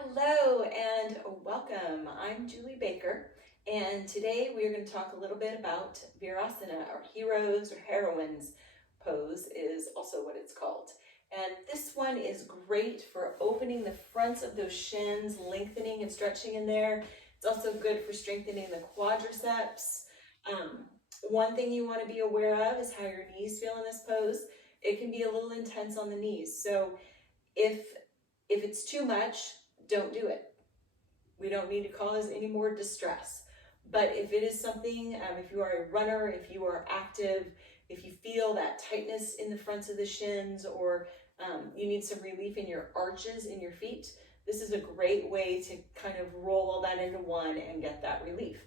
Hello and welcome. I'm Julie Baker, and today we are going to talk a little bit about Virasana, or heroes or heroines pose is also what it's called. And this one is great for opening the fronts of those shins, lengthening and stretching in there. It's also good for strengthening the quadriceps. Um, One thing you want to be aware of is how your knees feel in this pose. It can be a little intense on the knees. So if it's too much, don't do it. We don't need to cause any more distress. But if it is something, if you are a runner, if you are active, if you feel that tightness in the fronts of the shins, or you need some relief in your arches in your feet, this is a great way to kind of roll all that into one and get that relief.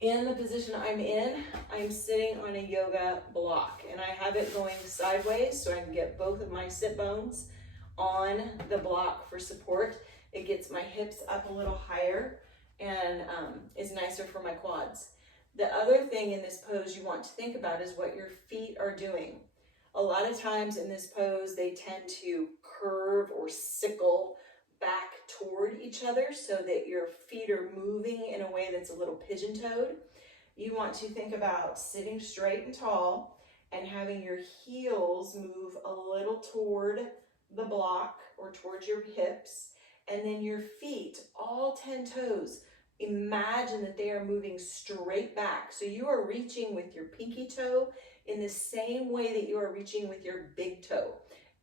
In the position I'm sitting on a yoga block, and I have it going sideways so I can get both of my sit bones on the block for support. It gets my hips up a little higher and is nicer for my quads. The other thing in this pose you want to think about is what your feet are doing. A lot of times in this pose, they tend to curve or sickle back toward each other so that your feet are moving in a way that's a little pigeon-toed. You want to think about sitting straight and tall and having your heels move a little toward the block or towards your hips, and then your feet, all 10 toes, imagine that they are moving straight back. So you are reaching with your pinky toe in the same way that you are reaching with your big toe,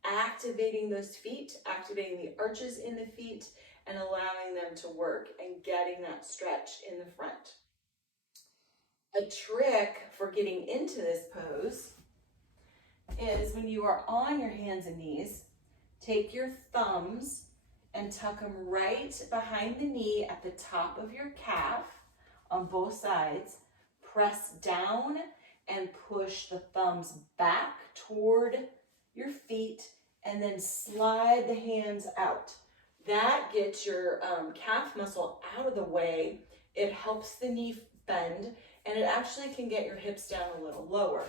activating those feet, activating the arches in the feet, and allowing them to work and getting that stretch in the front. A trick for getting into this pose is when you are on your hands and knees, take your thumbs and tuck them right behind the knee at the top of your calf on both sides. Press down and push the thumbs back toward your feet, and then slide the hands out. That gets your calf muscle out of the way. It helps the knee bend, and it actually can get your hips down a little lower,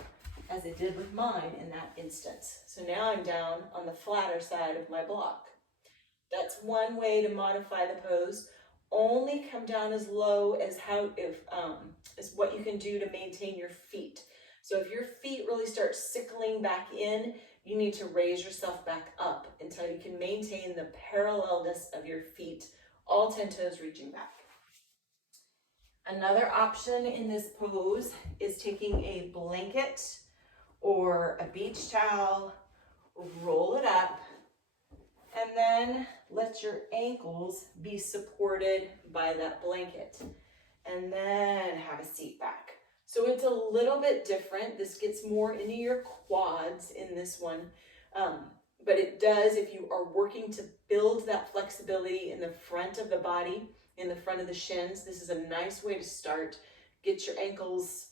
as it did with mine in that instance. So now I'm down on the flatter side of my block. That's one way to modify the pose. Only come down as low as is what you can do to maintain your feet. So if your feet really start sickling back in, you need to raise yourself back up until you can maintain the parallelness of your feet, all 10 toes reaching back. Another option in this pose is taking a blanket or a beach towel, roll it up, and then let your ankles be supported by that blanket, and then have a seat back. So it's a little bit different. This gets more into your quads in this one, but it does, if you are working to build that flexibility in the front of the body, in the front of the shins, this is a nice way to start. Get your ankles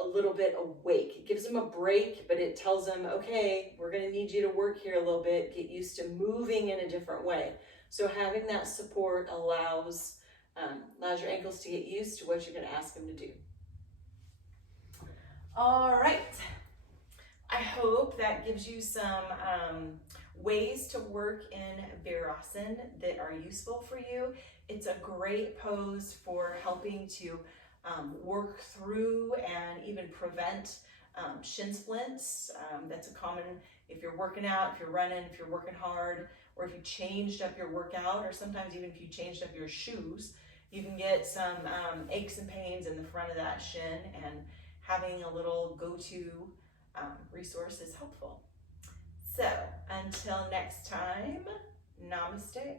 a little bit awake. It gives them a break, but it tells them, okay, we're going to need you to work here a little bit, get used to moving in a different way. So having that support allows your ankles to get used to what you're going to ask them to do. All right. I hope that gives you some ways to work in Virasana that are useful for you. It's a great pose for helping to work through and even prevent shin splints. That's a common, if you're working out, if you're running, if you're working hard, or if you changed up your workout, or sometimes even if you changed up your shoes, you can get some aches and pains in the front of that shin, and having a little go-to resource is helpful. So until next time, namaste.